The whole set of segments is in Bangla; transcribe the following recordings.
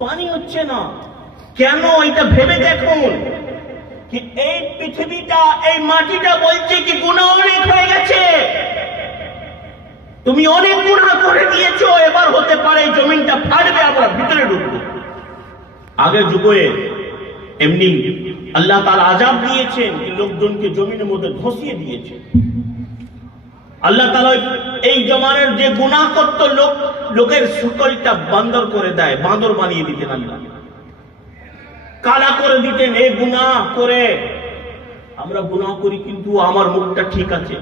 পানি হচ্ছে না কেন? এটা ভেবে দেখুন কি এই পৃথিবীটা, এই মাটিটা বলছে কি গুনাহ অনেক হয়ে গেছে, তুমি অনেক গুনাহ করে দিয়েছো, এবার হতে পারে এই জমিনটা ফাটবে, আমরা ভিতরে ঢুকবো। আগের যুগে এমনি আল্লাহ তাআলা আযাব দিয়েছেন, লোকজনকে জমিনের মধ্যে ধসিয়ে দিয়েছেন। আল্লাহ তাআলা এই জমানের যে গুনাহ করত লোকের সকলটা বান্দর করে দেয়, বাঁদর বানিয়ে দিতেন, আল্লাহ কালা করে দিতেন। এই গুনাহ করে আমরা গুনাহ করি, কিন্তু আমার মুখটা ঠিক আছে,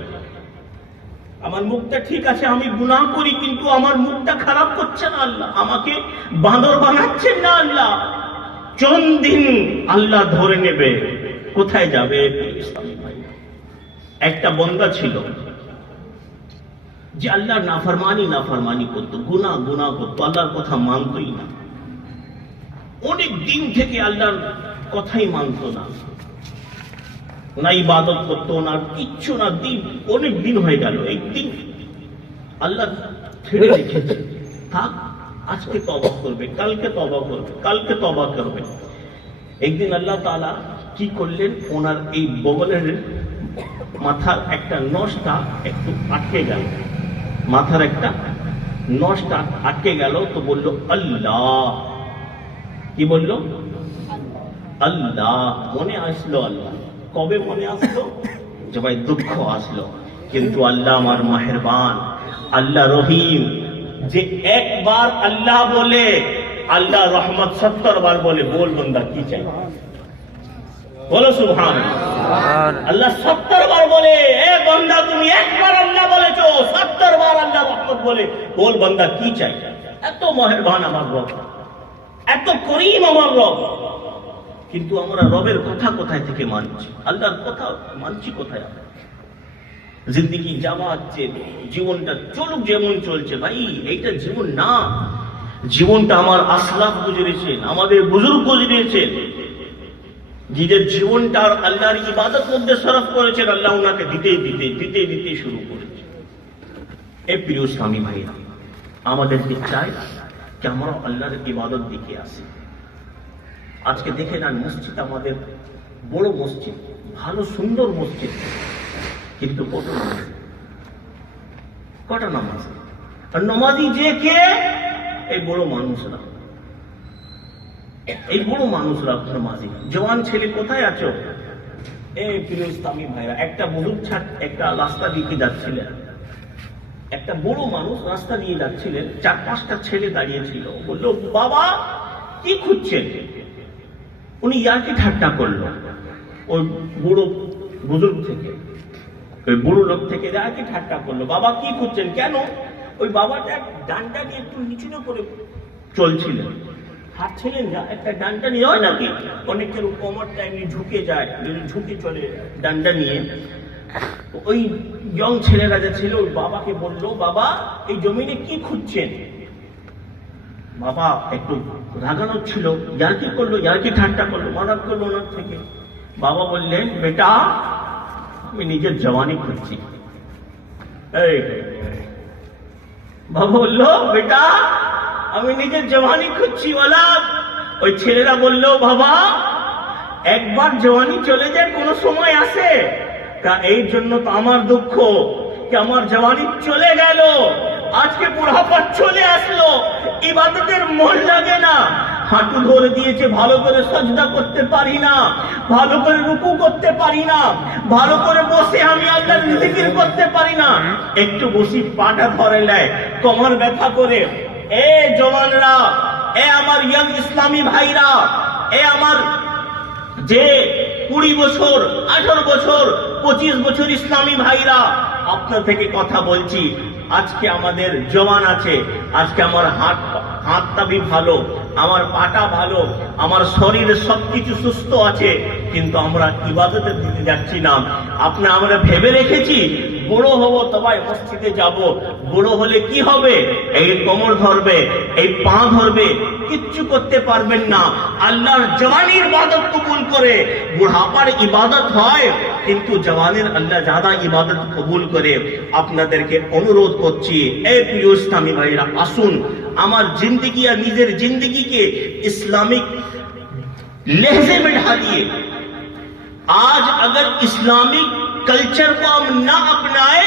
আমার মুখটা ঠিক আছে, আমি গুনাহ করি কিন্তু আমার মুখটা খারাপ করছে না আল্লাহ, আমাকে বাঁদর বানাচ্ছেন না আল্লাহ। কোন দিন আল্লাহ ধরে নেবে, কোথায় যাবে? একটা বান্দা ছিল যে আল্লাহর নাফরমানি করতো, গুনাহ করতো, আল্লাহর কথা মানতই না, অনেক দিন থেকে আল্লাহর কথাই মানত না, না ইবাদত করতো না, কিচ্ছু না, দিন অনেক দিন হয়ে গেল। একদিন আল্লাহ ছেড়ে রেখেছে, থাক, আজকে তওবা করবে, কালকে তওবা করবে, কালকে তওবা করবে। একদিন আল্লাহ তাআলা কি করলেন, ওনার এই বগলের মাথার একটা নসটা একটু আটকে গেল, মাথার একটা নসটা আটকে গেল, তো বলল আল্লাহ। কি বলল? আল্লাহ। মনে আসলো আল্লাহ। কবে মনে আসলো? যে ভাই দুঃখ আসলো, কিন্তু আল্লাহ আমার মেহেরবান, আল্লাহ রহিম, যে একবার আল্লাহ বলে আল্লাহ রহমত 70 বার বলে। বল বান্দা কি চাই, বলো সুবহানাল্লাহ। আল্লাহ 70 বার বলে, এ বান্দা তুমি একবার আল্লাহ বলেছো, 70 বার আল্লাহ রহমত বলে। বল বান্দা কি চাই? এত মেহেরবান আমার রব, এত করিম আমার রব, কিন্তু আমরা রবের কথা কোথায় থেকে মানছি, আল্লাহর কথা মানছি কোথায়? জিন্দেগি যাওয়াচ্ছে, জীবনটা চলুক যেমন চলছে, ভাই এইটা জীবন না। জীবনটা আমার আসলাফ গুজরেছেন, আমাদের বুজুর্গ গুজরেছেন, নিজের জীবনটা আল্লাহর ইবাদত মধ্যে সরফ করেছেন, আল্লাহ ওনাকে দিতে শুরু করেছে। এই প্রিয় স্বামী ভাইরা, আমাদেরকে চাই যে আমরা আল্লাহর ইবাদত দিকে আসি। আজকে দেখে না, মসজিদ আমাদের বড় মসজিদ, ভালো সুন্দর মসজিদ, কিন্তু কটা নামাজ, আর নামাজি যে কে? এই বড় মানুষরা, এই বড় মানুষরা নামাজি। জওয়ান ছেলে কোথায় আছো? এই প্রিয় ইসলামী ভাইরা, একটা বুজুর্গ একটা রাস্তা দিয়ে যাচ্ছিলেন, একটা বড় মানুষ রাস্তা দিয়ে যাচ্ছিলেন, 4-5টা ছেলে দাঁড়িয়ে ছিল, বললো বাবা কি খুঁজছেন? উনি ইয়ার্কি ঠাট্টা করলো ওই বুড়ো বুজুর্গ থেকে, ওই বুড়ো লোক থেকে ইয়ার্কি ঠাট্টা করলো, বাবা কি খুঁজছেন? কেন? ওই বাবাটা ডান্ডা নিয়ে একটু নিচু করে চলছিলেন, হাঁটছিলেন, যা একটা ডান্ডা নিয়ে হয় নাকি, অনেকের কোমরটা এমনি ঝুঁকে যায়, ঝুঁকে চলে ডান্ডা নিয়ে। ওই ইয়ং ছেলেরা যে ছিল, ওই বাবাকে বললো, বাবা এই জমিনে কি খুঁজছেন? বাবা একটু রাগানো ছিল, ইয়ার্কি করলো, ইয়ার্কি ঠাট্টা করলো, মারাত করলো ওনার থেকে। বাবা বললেন, বেটা আমি নিজের জওয়ানি খুঁজছি। এই বাবা বললো, বেটা আমি নিজের জওয়ানি খুঁজছি বলা। ওই ছেলেরা বললো, বাবা একবার জওয়ানি চলে যায়, কোনো সময় আসে, তা এই জন্য তো আমার দুঃখ যে আমার জওয়ানি চলে গেল, আজকে বুড়াপা চলে আসলো, ইবাদতের মন লাগে না, হাঁটু ধরে দিয়েছে, ভালো করে সাজদা করতে পারি না, ভালো করে রুকু করতে পারি না, ভালো করে বসে আমি আল্লাহর জিকির করতে পারি না, একটু বসি পাটা ধরে নেয়, কোমর ব্যথা করে। এ জওয়ানরা, এ আমার ইয়াং ইসলামী ভাইরা, এ আমার যে 20 বছর, 18 বছর, 25 বছর ইসলামী ভাইরা, আপনার থেকে কথা বলছি। আজকে আমাদের জওয়ান আছে, আজকে আমার হাতটা ভি ভালো, আমার পাটা ভালো, আমার শরীরে সবকিছু সুস্থ আছে, কিন্তু আমরা ইবাদতে দিতে যাচ্ছি না। আমরা ভেবে রেখেছি বড় হব তবে মসজিদে যাব, বড় হলে কি হবে? এই কোমর ধরবে, এই পা ধরবে, কিচ্ছু করতে পারবেন না। আল্লাহর জওয়ানির ইবাদত কবুল করে, বুড়াপার ইবাদত হয়, কিন্তু জওয়ানের আল্লাহ ज्यादा ইবাদত কবুল করে। আপনাদেরকে অনুরোধ করছি, এই প্রিয় ইসলামী ভাইরা, আসুন আমার जिंदगी या निजेर जिंदगी के इस्लामिक लहजे में ढालिए। आज अगर इस्लामिक कल्चर को हम ना अपनाए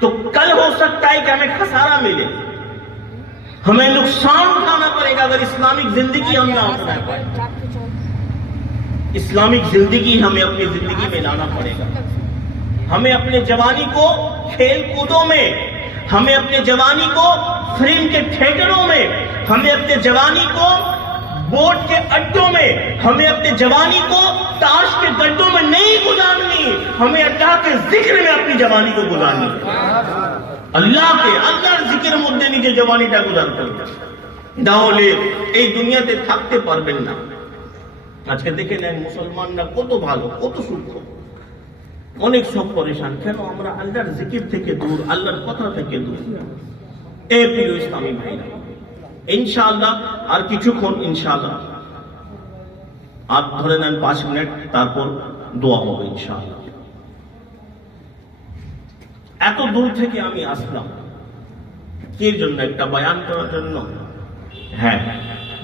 तो कल हो सकता है कि हमें खसारा मिले, हमें नुकसान उठाना पड़ेगा अगर इस्लामिक जिंदगी हम ना अपना पाए। इस्लामिक जिंदगी हमें अपनी जिंदगी में लाना पड़ेगा। हमें अपने जवानी को खेल कूदों में, हमें अपने जवानी को फिल्म के थिएटरों में, हमें अपने जवानी को बोर्ड के अड्डों में, हमें अपने जवानी को ताश के गड्ढों में नहीं गुजारनी, हमें अल्लाह के जिक्र में अपनी जवानी को गुजारनी। আল্লাহর জিকিরের মধ্যে নিজের জওয়ানিটা গুজার করবেন, তাহলে এই দুনিয়াতে থাকতে পারবেন না। আজকে দেখে নেন মুসলমানরা কত ভালো, কত সুখী, অনেক সব পরেশান। কেন? আমরা আল্লাহর জিকির থেকে দূর, আল্লাহর কথা থেকে দূর। এ প্রিয় ইসলামী ভাইরা, ইনশাআল্লাহ আর কিছুক্ষণ ইনশাআল্লাহ আর ধরে নেন 5 মিনিট, তারপর দোয়া হবে ইনশাআল্লাহ। এত দূর থেকে আমি আসলাম কি জন্য? একটা বয়ান করার জন্য। হ্যাঁ,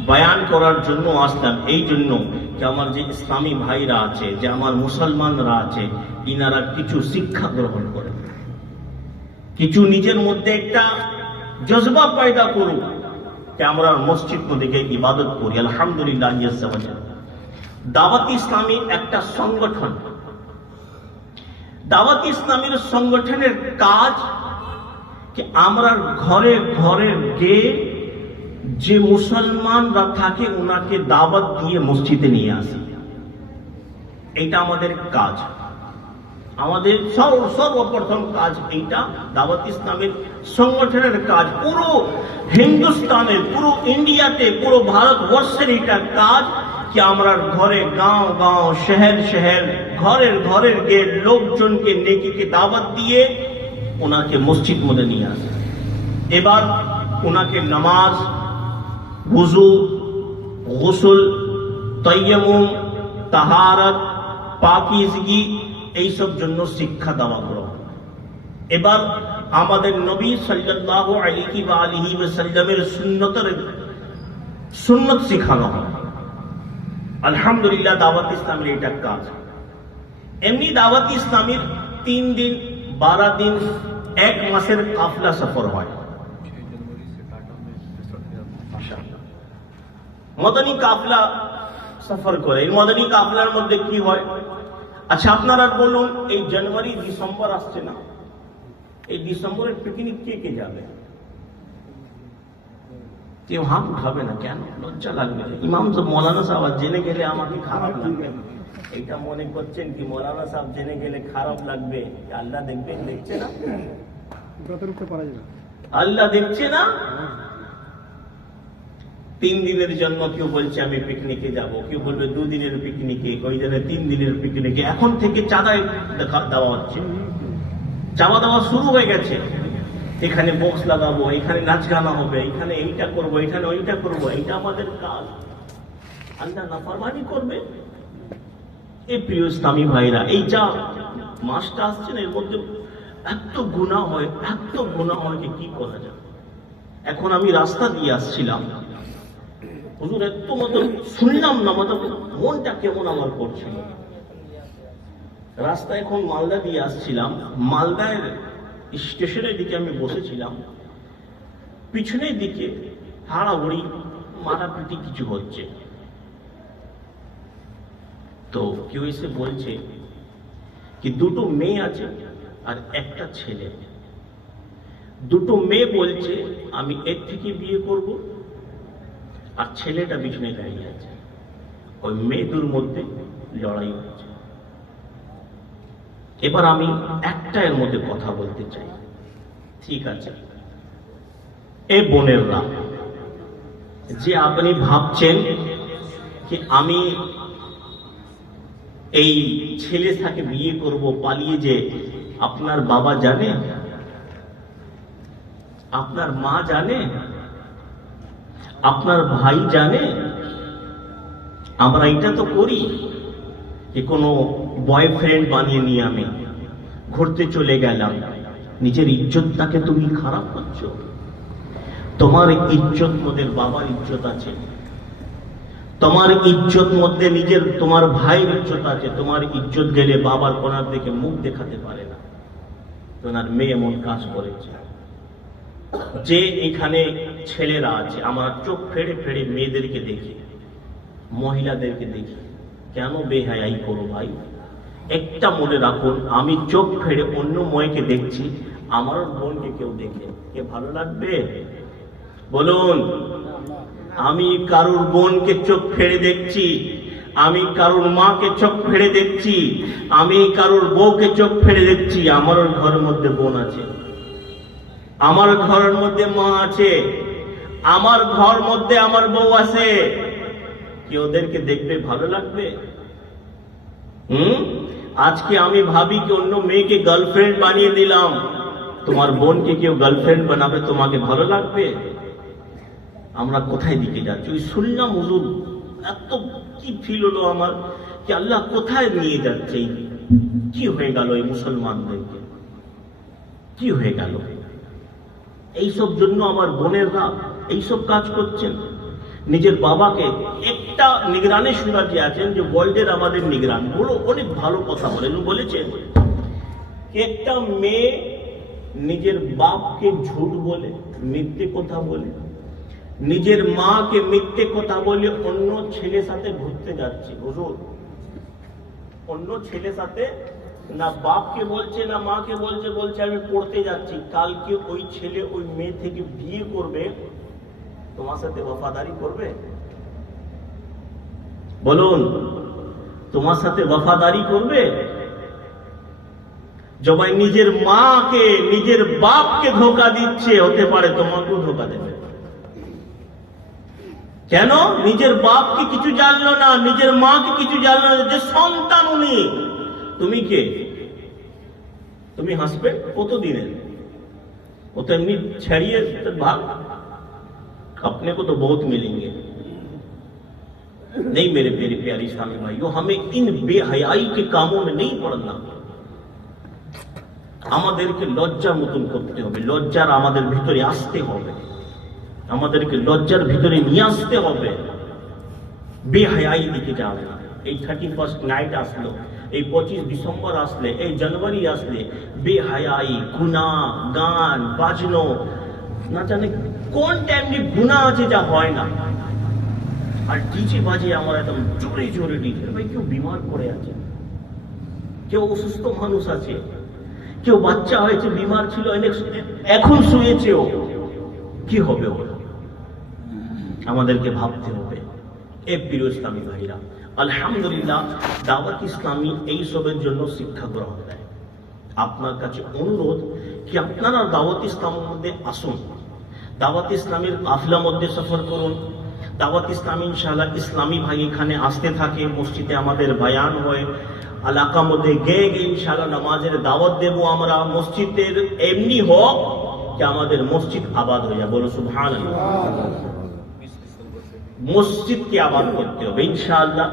বয়ান করার জন্য আসলাম, এই জন্য যে আমার যে ইসলামী ভাইরা আছে, যে আমার মুসলমানরা আছে, ইনারা কিছু শিক্ষা গ্রহণ করে, কিছু নিজের মধ্যে একটা জজবা পয়দা করুক যে আমরা মসজিদ মধ্যে ইবাদত করি। আলহামদুলিল্লাহ। দাওয়াত ইসলামী একটা সংগঠন, দাওয়াত ইসলামীর সংগঠনের কাজ কি আমরা ঘরে ঘরে গিয়ে যে মুসলমানরা থাকে ওনাকে দাওয়াত দিয়ে মসজিদে নিয়ে আসি। এটা আমাদের কাজ, আমাদের সর্বপ্রথম কাজ এইটা। দাওয়াত ইসলামের সংগঠনের কাজ পুরো হিন্দুস্তানে, পুরো ইন্ডিয়াতে, পুরো ভারতবর্ষের এটা কাজ कि আমরা ঘরে গাঁও গাঁও শহর শহর ঘরের ঘরের গিয়ে লোকজনকে নেকিকে দাওয়াত দিয়ে ওনাকে মসজিদ মধ্যে নিয়ে আসে। এবার ওনাকে নামাজ, ওযু, গোসল, তায়াম্মুম, তাহারাত, পাকিজগি এইসব জন্য শিক্ষা দেওয়া হলো। এবার আমাদের নবী সাল্লাল্লাহু আলাইহি ওয়া আলিহি ওয়াসাল্লামের সুন্নত শেখানো হয়। আলহামদুলিল্লাহ, দাওয়াত ইসলামের এটা কাজ। এমনি দাওয়াত ইসলামের 3 দিন, 12 দিন, 1 মাসের কাফলা সফর হয়। মদনী কাফলা সফর করে। এই মদনী কাফলার মধ্যে কি হয়? আচ্ছা আপনারা বলুন, এই জানুয়ারি ডিসেম্বর আসছে না, এই ডিসেম্বরের পিকনিক কে কে যাবে? কেউ হাত উঠাবে না। কেন? লজ্জা লাগবে। ইমাম মৌলানা সাহেব জেনে গেলে আমাকে খারাপ লাগবে। এটা মনে করছেন কি মৌলানা সাহেব জেনে গেলে খারাপ লাগবে? আল্লাহ দেখবেন, দেখছে না? আল্লাহ দেখছে না? 3 দিনের জন্য কেউ বলছে আমি পিকনিকে যাব, কেউ বলবে 2 দিনের পিকনিকে, ওই জন্য 3 দিনের পিকনিকে। এখন থেকে চাঁদায় দেওয়া হচ্ছে, চাঁদা দেওয়া শুরু হয়ে গেছে। এখানে বক্স লাগাবো, এখানে নাচ গানা হবে, এখানে এইটা করবো, এখানে ওইটা করবো। এইটা আমাদের কাজ। আল্লাহ নাফরমানি করবে? এই প্রিয় ইসলামী ভাইরা, এই যা মাসটা আসছে না, এর মধ্যে এত গুনাহ হয়, এত গুনাহ হয় যে কি করা যায়। এখন আমি রাস্তা দিয়ে আসছিলাম, হুজুর এত মতো শুনলাম না, মনটা কেমন আমার করছিল। রাস্তা এখন মালদা দিয়ে আসছিলাম, মালদার স্টেশনের দিকে আমি বসেছিলাম, পিছনের দিকে হাড়াহুড়ি মারাপিটি কিছু হচ্ছে। তো কেউ এসে বলছে কি 2টো মেয়ে আছে আর একটা ছেলে। 2টো মেয়ে বলছে আমি এর থেকে বিয়ে করব, আর ছেলেটা পিছনে দাঁড়িয়ে আছে। ওই মেয়েদের মধ্যে লড়াই হচ্ছে। এবার আমি একটা এর মধ্যে কথা বলতে চাই। ঠিক আছে, এ বোনেররা, যে আপনি ভাবছেন কি আমি এই ছেলে সাথে বিয়ে করব পালিয়ে, যে আপনার বাবা জানে, আপনার মা জানে, আপনার ভাই জানে? আমরা এটা তো করি যে কোনো বয়ফ্রেন্ড বানিয়ে নিয়ে আমি ঘুরতে চলে গেলাম। নিজের ইজ্জতটাকে তুমি খারাপ করছো। তোমার ইজ্জত মধ্যে বাবার ইজ্জত আছে, তোমার ইজ্জত মধ্যে নিজের তোমার ভাইয়ের ইজ্জত আছে। তোমার ইজ্জত গেলে বাবার কোনার দিকে মুখ দেখাতে পারে না। তোমার মেয়ে এমন কাজ করেছে যে এখানে ছেলেরা আছে, আমরা চোখ ফেড়ে ফেড়ে মেয়েদেরকে দেখি, মহিলাদেরকে দেখি, কেন বেহায়াই করো ভাই? একটা মনে রাখুন, আমি চোখ ফেড়ে অন্য মেয়েকে দেখছি, আমার বোনকে কেউ দেখে কে ভালো লাগবে? বলুন। আমি কারুর বোনকে চোখ ফেড়ে দেখছি, আমি কারুর মাকে চোখ ফেড়ে দেখছি, আমি কারুর বউকে চোখ ফেড়ে দেখছি। আমার ঘরের মধ্যে বোন আছে, আমার ঘরের মধ্যে মা আছে, আমার ঘর মধ্যে আমার বউ আছে, কি ওদেরকে দেখবে ভালো লাগবে? আজকে আমি ভাবি কি অন্য মেয়েকে গার্লফ্রেন্ড বানিয়ে দিলাম, তোমার বোনকে কেউ গার্লফ্রেন্ড বানাবে, তোমাকে ভালো লাগবে? আমরা কোথায় দিকে যাচ্ছি? ওই শুনলাম হুজুর, এত কি ফিল হলো আমার, কি আল্লাহ কোথায় নিয়ে যাচ্ছে? কি হয়ে গেল এই মুসলমানদেরকে? কি হয়ে গেল? এইসব জন্য আমার বোনেররা এইসব কাজ করছেন। নিজের বাবাকে, একটা নিগরানে সুরাজি আছেন যে ওয়ার্ল্ডের আমাদের নিগরান, বলো অনেক ভালো কথা বলেন, বলেছেন একটা মেয়ে নিজের বাপকে ঝুট বলে, মিথ্যে কথা বলে, নিজের মাকে মিথ্যে কথা বলে অন্য ছেলের সাথে ঘুরতে যাচ্ছে। হুজুর, অন্য ছেলের সাথে না বাপকে বলছে না মাকে বলছে, বলছে আমি পড়তে যাচ্ছি। কালকে ওই ছেলে ওই মেয়ে থেকে বিয়ে করবে, তোমার সাথে ওয়াফাদারি করবে? বলুন, তোমার সাথে ওয়াফাদারি করবে? জবাই নিজের মাকে নিজের বাপকে ধোকা দিচ্ছে, হতে পারে তোমাকেও ধোকা দেবে। কেন? নিজের বাপকে কিছু জানলো না, নিজের মাকে কিছু জানলো না, যে সন্তান উনি। তুমি কে? তুমি হাসবেন্ড কতদিনের? ও তো এমনি ছাড়িয়ে ভাগ, अपने को तो बहुत मिलेंगे। नहीं मेरे मेरे प्यारे इस्लामी भाइयों, हमें इन बेहयाई के कामों में नहीं पड़ना। আমাদেরকে লজ্জার মতন করতে হবে, লজ্জার আমাদের ভিতরে আসতে হবে, আমাদেরকে লজ্জার ভিতরে নিয়ে আসতে হবে। বেহায়াই দিকে যাবে না। এই 31 নাইট আসলো, এই 25 ডিসেম্বর আসলে, এই জানুয়ারি আসলে, বেহায়াই, গুনাহ, গান বাজনো, না জানে কোন টাইমে গুনাহ আছে যা হয় না। আর ডিজে বাজে আমার একদম জোরে জোরে ডিজে। ভাই, কেউ বিমার পড়ে আছে, কেউ অসুস্থ মানুষ আছে, কেউ বাচ্চা হয়েছে বিমার ছিল, এখন শুয়েছে, ও কি হবে? ও আমাদেরকে ভাবতে হবে। এ প্রিয় ইসলামী ভাইরা, আলহামদুলিল্লাহ দাওয়াত ইসলামী এই সবের জন্য শিক্ষা গ্রহণ দেয়। আপনার কাছে অনুরোধ কি আপনারা দাওয়াত ইসলামের মধ্যে আসুন, দাওয়াত ইসলামের কাফিলার মধ্যে সফর করুন। দাওয়াত ইসলামী ইনশাআল্লাহ ইসলামী ভাই এখানে আসতে থাকে, মসজিদে আমাদের বয়ান হয়, এলাকার মধ্যে গিয়ে ইনশাআল্লাহ নামাজের দাওয়াত দেব আমরা। মসজিদের এমনি হোক যে আমাদের মসজিদ আবাদ হয়ে যায়, বলো সুবহানাল্লাহ। মসজিদকে আবাদ করতে হবে ইনশাআল্লাহ।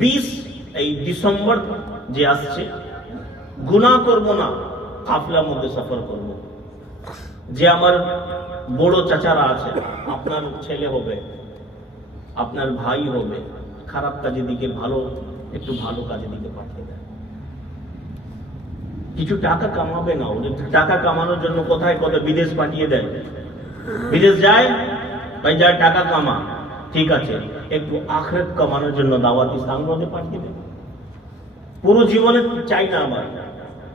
20 এই ডিসেম্বর যে আসছে, গুনাহ করব না, কাফিলার মধ্যে সফর করব। যে আমার বড় চাচারা আছে, আপনার ছেলে হবে, আপনার ভাই হবে, খারাপ কাজের দিকে ভালো, একটু ভালো কাজের দিকে পাঠিয়ে দেয়। কিছু টাকা কামাবে না, ওদের টাকা কামানোর জন্য কোথায় কোথায় বিদেশ পাঠিয়ে দেয়। বিদেশ যায়, ভাই যায় টাকা কামা, ঠিক আছে, একটু আখিরাত কামানোর জন্য দাওয়াত ইসলামের মধ্যে পাঠিয়ে দেয়। পুরো জীবনে চাই না আমার,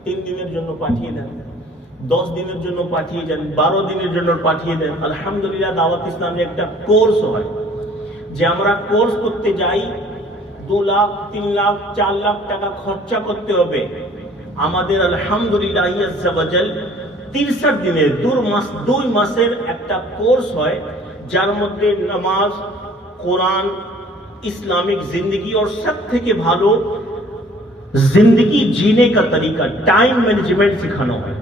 3 দিনের জন্য পাঠিয়ে দেন, 10 দিনের জন্য পাঠিয়ে দেন, 12 দিনের জন্য পাঠিয়ে দেন। আলহামদুলিল্লাহ দাওয়াত ইসলামে একটা কোর্স হয়, যে আমরা কোর্স করতে যাই 2 লাখ 3 লাখ 4 লাখ টাকা খরচা করতে হবে। আমাদের আলহামদুলিল্লাহ 63 দিনের 2 মাসের একটা কোর্স হয়, যার মধ্যে নামাজ, কোরআন, ইসলামিক জিন্দগি और सब থেকে ভালো জিন্দগি जीने का तरीका, টাইম ম্যানেজমেন্ট শেখানো হয়।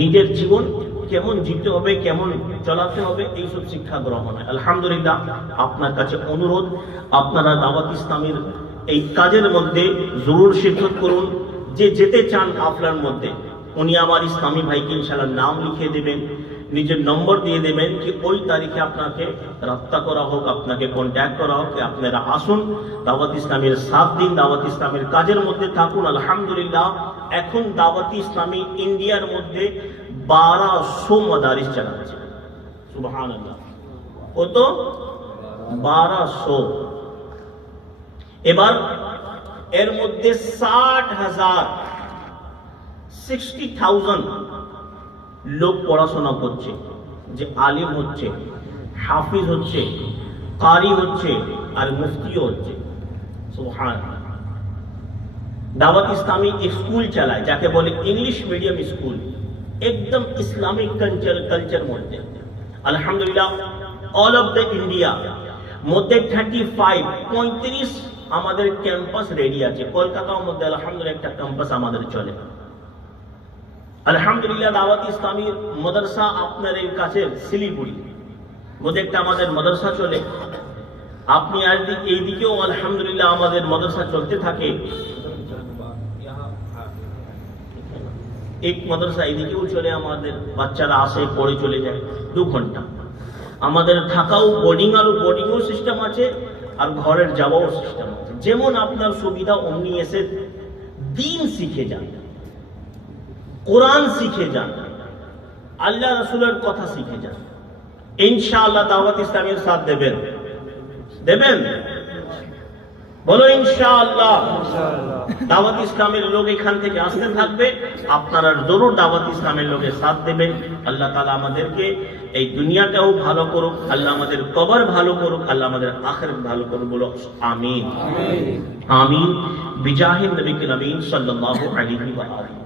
নিজের জীবন কেমন জিতে হবে, কেমন চলাতে হবে, এইসব শিক্ষা গ্রহণ হয়। আলহামদুলিল্লাহ আপনার কাছে অনুরোধ, আপনারা দাওয়াত ইসলামের এই কাজের মধ্যে জরুর শিরকত করুন। যে যেতে চান কাফলার মধ্যে, উনি আমার ইসলামী ভাইকে ইনশাআল্লাহ নাম লিখে দেবেন। নিজের নম্বর দিয়ে দেবেন কি ওই তারিখে আপনাকে রাস্তা করা হোক, আপনাকে কন্ট্যাক্ট করা হোক, আপনারা আসুন, দাওয়াত ইসলামের 7 দিন দাওয়াত ইসলামের কাজের মধ্যে থাকুন। আলহামদুলিল্লাহ এখন দাওয়াত ইসলামী ইন্ডিয়ার মধ্যে 1200 মাদারিস চালাচ্ছে। সুবহানাল্লাহ, কত? 1200। এবার এর মধ্যে 60,000 লোক পড়াশোনা করছে, যে আলিম হচ্ছে, হাফিজ হচ্ছে, কারি হচ্ছে, আর মুফতিও হচ্ছে। সুবহানাল্লাহ। দাওয়াত ইসলামী স্কুল চালায়, যাকে বলে ইংলিশ মিডিয়াম স্কুল, একদম ইসলামিক কালচার মধ্যে। আলহামদুলিল্লাহ অল অফ দ্য ইন্ডিয়া মধ্যে 35 আমাদের ক্যাম্পাস রেডি আছে। কলকাতার মধ্যে আলহামদুলিল্লাহ একটা ক্যাম্পাস আমাদের চলে। আলহামদুলিল্লাহ দাওয়াত ইসলামী মাদ্রাসা আপনার এই কাছে শিলিগুড়ি মধ্যে একটা আমাদের মাদ্রাসা চলে। আপনি আর এইদিকেও আলহামদুলিল্লাহ আমাদের মাদ্রাসা চলতে থাকে। এক মাদ্রাসা এইদিকেও চলে, আমাদের বাচ্চারা আসে পড়ে চলে যায় 2 ঘন্টা। আমাদের থাকাও বোর্ডিংও সিস্টেম আছে, আর ঘরের যাওয়াও সিস্টেম আছে। যেমন আপনার সুবিধা অমনি এসে দিন শিখে যান, কোরআন শিখে যান, আল্লাহ রাসূলের কথা শিখে যান। ইনশাআল্লাহ দাওয়াত ইসলামের সাথ দেবেন? বলো ইনশাআল্লাহ। দাওয়াত ইসলামের লোক এখান থেকে আসতে থাকবে, আপনারা জরুর দাওয়াত ইসলামের লোকের সাথ দেবেন। আল্লাহ তাআলা আমাদেরকে এই দুনিয়াটাও ভালো করুক, আল্লাহ আমাদের কবর ভালো করুক, আল্লাহ আমাদের আখিরাত ভালো করুক। বলো আমিন আমিন বিজাহিন নবী করিম সাল্লাল্লাহু আলাইহি ওয়া আলিহি।